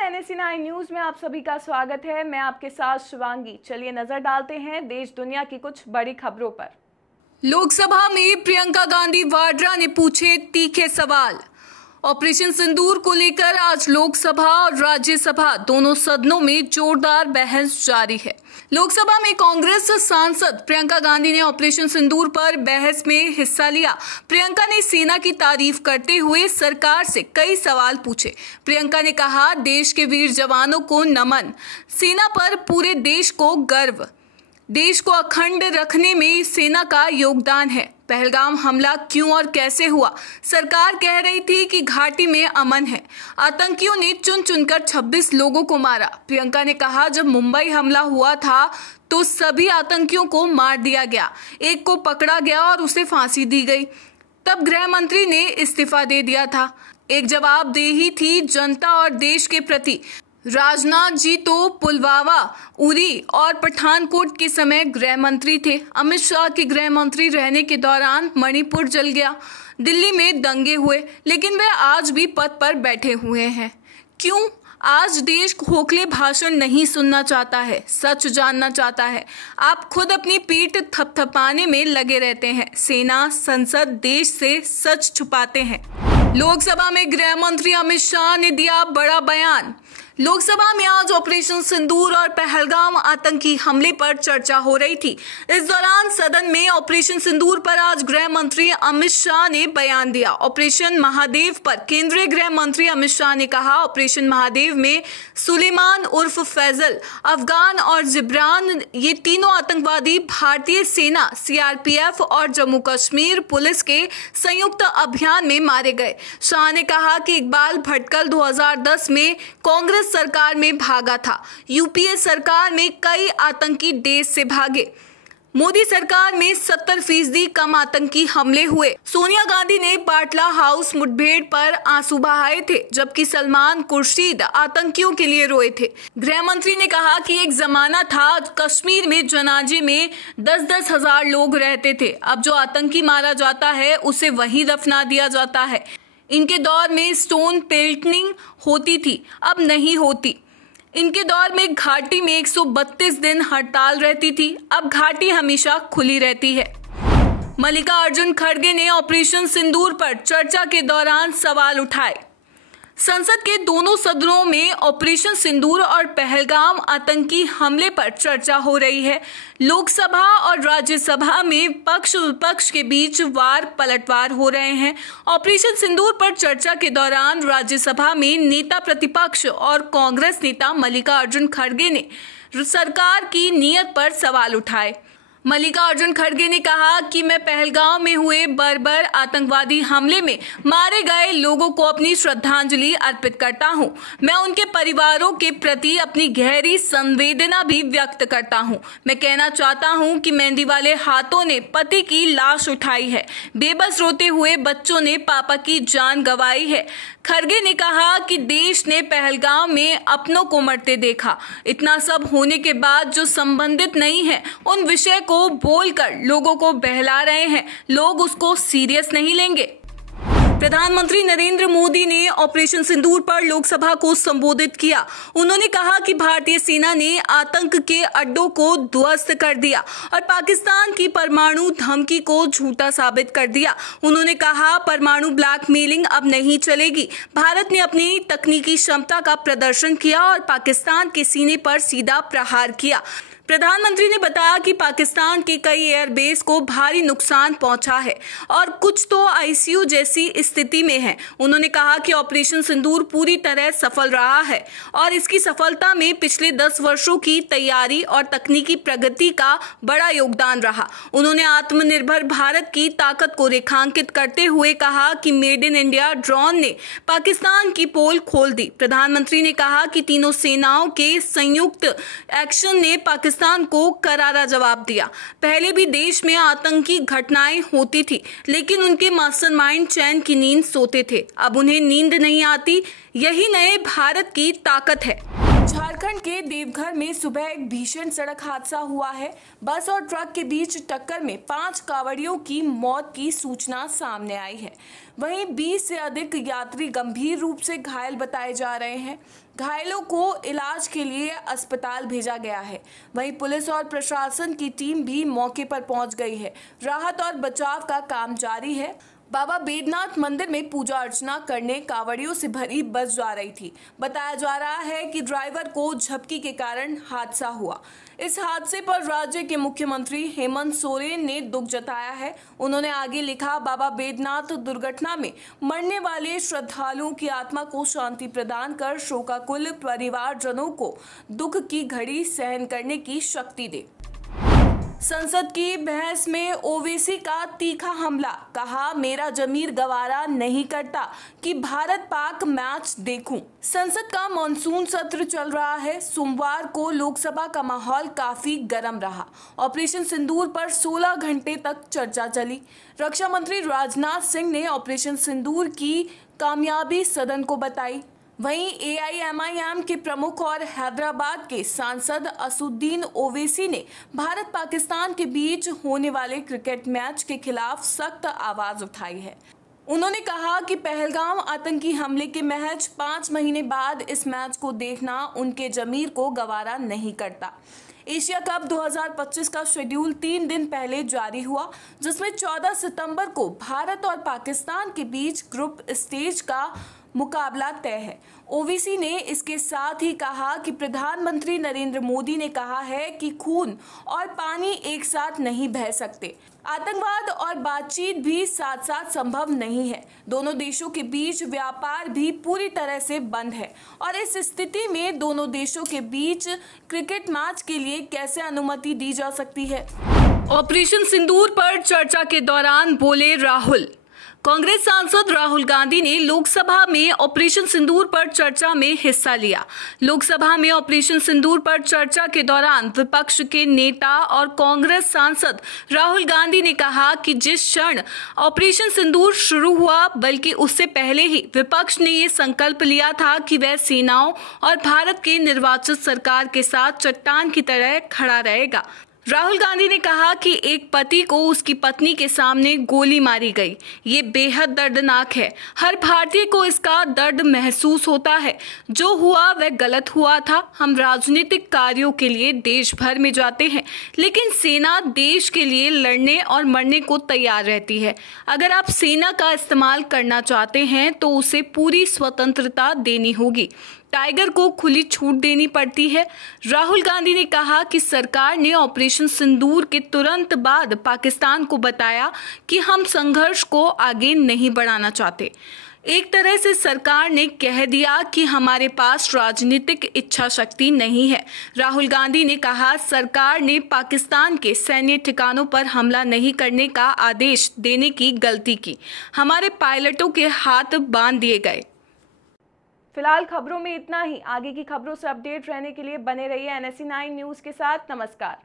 NSE9 news में आप सभी का स्वागत है। मैं आपके साथ शिवांगी। चलिए नजर डालते हैं देश दुनिया की कुछ बड़ी खबरों पर। लोकसभा में प्रियंका गांधी वाड्रा ने पूछे तीखे सवाल। ऑपरेशन सिंदूर को लेकर आज लोकसभा और राज्यसभा दोनों सदनों में जोरदार बहस जारी है। लोकसभा में कांग्रेस सांसद प्रियंका गांधी ने ऑपरेशन सिंदूर पर बहस में हिस्सा लिया। प्रियंका ने सेना की तारीफ करते हुए सरकार से कई सवाल पूछे। प्रियंका ने कहा, देश के वीर जवानों को नमन, सेना पर पूरे देश को गर्व, देश को अखंड रखने में सेना का योगदान है। पहलगाम हमला क्यों और कैसे हुआ? सरकार कह रही थी कि घाटी में अमन है। आतंकियों ने चुन चुनकर 26 लोगों को मारा। प्रियंका ने कहा, जब मुंबई हमला हुआ था तो सभी आतंकियों को मार दिया गया, एक को पकड़ा गया और उसे फांसी दी गई। तब गृह मंत्री ने इस्तीफा दे दिया था। एक जवाबदेही थी जनता और देश के प्रति। राजनाथ जी तो पुलवामा, उरी और पठानकोट के समय गृह मंत्री थे। अमित शाह के गृह मंत्री रहने के दौरान मणिपुर जल गया, दिल्ली में दंगे हुए, लेकिन वे आज भी पद पर बैठे हुए हैं। क्यों? आज देश खोखले भाषण नहीं सुनना चाहता है, सच जानना चाहता है। आप खुद अपनी पीठ थपथपाने में लगे रहते हैं। सेना, संसद, देश से सच छुपाते हैं। लोकसभा में गृह मंत्री अमित शाह ने दिया बड़ा बयान। लोकसभा में आज ऑपरेशन सिंदूर और पहलगाम आतंकी हमले पर चर्चा हो रही थी। इस दौरान सदन में ऑपरेशन सिंदूर पर आज गृह मंत्री अमित शाह ने बयान दिया। ऑपरेशन महादेव पर केंद्रीय गृह मंत्री अमित शाह ने कहा, ऑपरेशन महादेव में सुलेमान उर्फ फैजल, अफगान और जिब्रान, ये तीनों आतंकवादी भारतीय सेना, CRPF और जम्मू कश्मीर पुलिस के संयुक्त अभियान में मारे गए। शाह ने कहा कि इकबाल भटकल 2010 में कांग्रेस सरकार में भागा था। UPA सरकार में कई आतंकी देश से भागे। मोदी सरकार में 70% कम आतंकी हमले हुए। सोनिया गांधी ने बाटला हाउस मुठभेड़ पर आंसू बहाए थे, जबकि सलमान खुर्शीद आतंकियों के लिए रोए थे। गृह मंत्री ने कहा कि एक जमाना था कश्मीर में जनाजे में 10-10 हजार लोग रहते थे। अब जो आतंकी मारा जाता है उसे वहीं दफना दिया जाता है। इनके दौर में स्टोन पेल्टनिंग होती थी, अब नहीं होती। इनके दौर में घाटी में 132 दिन हड़ताल रहती थी, अब घाटी हमेशा खुली रहती है। मल्लिकार्जुन खड़गे ने ऑपरेशन सिंदूर पर चर्चा के दौरान सवाल उठाए। संसद के दोनों सदनों में ऑपरेशन सिंदूर और पहलगाम आतंकी हमले पर चर्चा हो रही है। लोकसभा और राज्यसभा में पक्ष विपक्ष के बीच वार पलटवार हो रहे हैं। ऑपरेशन सिंदूर पर चर्चा के दौरान राज्यसभा में नेता प्रतिपक्ष और कांग्रेस नेता मल्लिकार्जुन खड़गे ने सरकार की नीयत पर सवाल उठाए। मल्लिकार्जुन खड़गे ने कहा कि मैं पहलगाम में हुए बर्बर आतंकवादी हमले में मारे गए लोगों को अपनी श्रद्धांजलि अर्पित करता हूं। मैं उनके परिवारों के प्रति अपनी गहरी संवेदना भी व्यक्त करता हूं। मैं कहना चाहता हूं कि मेहंदी वाले हाथों ने पति की लाश उठाई है, बेबस रोते हुए बच्चों ने पापा की जान गंवाई है। खड़गे ने कहा कि देश ने पहलगाम में अपनों को मरते देखा। इतना सब होने के बाद जो संबंधित नहीं है उन विषय को बोलकर लोगों को बहला रहे हैं, लोग उसको सीरियस नहीं लेंगे। प्रधानमंत्री नरेंद्र मोदी ने ऑपरेशन सिंदूर पर लोकसभा को संबोधित किया। उन्होंने कहा कि भारतीय सेना ने आतंक के अड्डों को ध्वस्त कर दिया और पाकिस्तान की परमाणु धमकी को झूठा साबित कर दिया। उन्होंने कहा, परमाणु ब्लैकमेलिंग अब नहीं चलेगी। भारत ने अपनी तकनीकी क्षमता का प्रदर्शन किया और पाकिस्तान के सीने पर सीधा प्रहार किया। प्रधानमंत्री ने बताया कि पाकिस्तान के कई एयरबेस को भारी नुकसान पहुंचा है और कुछ तो ICU जैसी स्थिति में है। उन्होंने कहा कि ऑपरेशन सिंदूर पूरी तरह सफल रहा है और इसकी सफलता में पिछले 10 वर्षों की तैयारी और तकनीकी प्रगति का बड़ा योगदान रहा। उन्होंने आत्मनिर्भर भारत की ताकत को रेखांकित करते हुए कहा कि मेड इन इंडिया ड्रोन ने पाकिस्तान की पोल खोल दी। प्रधानमंत्री ने कहा कि तीनों सेनाओं के संयुक्त एक्शन ने पाकिस्तान को करारा जवाब दिया। पहले भी देश में आतंकी घटनाएं होती थी, लेकिन उनके मास्टरमाइंड चैन की नींद सोते थे। अब उन्हें नींद नहीं आती। यही नए भारत की ताकत है। झारखंड के देवघर में सुबह एक भीषण सड़क हादसा हुआ है। बस और ट्रक के बीच टक्कर में 5 कांवड़ियों की मौत की सूचना सामने आई है। वहीं 20 से अधिक यात्री गंभीर रूप से घायल बताए जा रहे हैं। घायलों को इलाज के लिए अस्पताल भेजा गया है। वहीं पुलिस और प्रशासन की टीम भी मौके पर पहुंच गई है। राहत और बचाव का काम जारी है। बाबा बैद्यनाथ मंदिर में पूजा अर्चना करने कांवड़ियों से भरी बस जा रही थी। बताया जा रहा है कि ड्राइवर को झपकी के कारण हादसा हुआ। इस हादसे पर राज्य के मुख्यमंत्री हेमंत सोरेन ने दुख जताया है। उन्होंने आगे लिखा, बाबा बैद्यनाथ दुर्घटना में मरने वाले श्रद्धालुओं की आत्मा को शांति प्रदान कर शोकाकुल परिवारजनों को दुख की घड़ी सहन करने की शक्ति दे। संसद की बहस में ओवैसी का तीखा हमला, कहा मेरा जमीर गवारा नहीं करता कि भारत पाक मैच देखूं। संसद का मॉनसून सत्र चल रहा है। सोमवार को लोकसभा का माहौल काफी गर्म रहा। ऑपरेशन सिंदूर पर 16 घंटे तक चर्चा चली। रक्षा मंत्री राजनाथ सिंह ने ऑपरेशन सिंदूर की कामयाबी सदन को बताई। वहीं AIMIM के प्रमुख और हैदराबाद के सांसद असुद्दीन ओवैसी ने भारत पाकिस्तान के बीच होने वाले क्रिकेट मैच के खिलाफ सख्त आवाज उठाई है। उन्होंने कहा कि पहलगाम आतंकी हमले के महज 5 महीने बाद इस मैच को देखना उनके जमीर को गवारा नहीं करता। एशिया कप 2025 का शेड्यूल 3 दिन पहले जारी हुआ, जिसमें 14 सितंबर को भारत और पाकिस्तान के बीच ग्रुप स्टेज का मुकाबला तय है। ओवैसी ने इसके साथ ही कहा कि प्रधानमंत्री नरेंद्र मोदी ने कहा है कि खून और पानी एक साथ नहीं बह सकते। आतंकवाद और बातचीत भी साथ साथ संभव नहीं है। दोनों देशों के बीच व्यापार भी पूरी तरह से बंद है और इस स्थिति में दोनों देशों के बीच क्रिकेट मैच के लिए कैसे अनुमति दी जा सकती है। ऑपरेशन सिंदूर पर चर्चा के दौरान बोले राहुल। कांग्रेस सांसद राहुल गांधी ने लोकसभा में ऑपरेशन सिंदूर पर चर्चा में हिस्सा लिया। लोकसभा में ऑपरेशन सिंदूर पर चर्चा के दौरान विपक्ष के नेता और कांग्रेस सांसद राहुल गांधी ने कहा कि जिस क्षण ऑपरेशन सिंदूर शुरू हुआ, बल्कि उससे पहले ही विपक्ष ने ये संकल्प लिया था कि वह सेनाओं और भारत के निर्वाचित सरकार के साथ चट्टान की तरह खड़ा रहेगा। राहुल गांधी ने कहा कि एक पति को उसकी पत्नी के सामने गोली मारी गई। ये बेहद दर्दनाक है। हर भारतीय को इसका दर्द महसूस होता है। जो हुआ वह गलत हुआ था। हम राजनीतिक कार्यों के लिए देश भर में जाते हैं, लेकिन सेना देश के लिए लड़ने और मरने को तैयार रहती है। अगर आप सेना का इस्तेमाल करना चाहते हैं तो उसे पूरी स्वतंत्रता देनी होगी। टाइगर को खुली छूट देनी पड़ती है। राहुल गांधी ने कहा कि सरकार ने ऑपरेशन सिंदूर के तुरंत बाद पाकिस्तान को बताया कि हम संघर्ष को आगे नहीं बढ़ाना चाहते। एक तरह से सरकार ने कह दिया कि हमारे पास राजनीतिक इच्छा शक्ति नहीं है। राहुल गांधी ने कहा, सरकार ने पाकिस्तान के सैन्य ठिकानों पर हमला नहीं करने का आदेश देने की गलती की। हमारे पायलटों के हाथ बांध दिए गए। फिलहाल खबरों में इतना ही। आगे की खबरों से अपडेट रहने के लिए बने रहिए NSE 9 न्यूज़ के साथ। नमस्कार।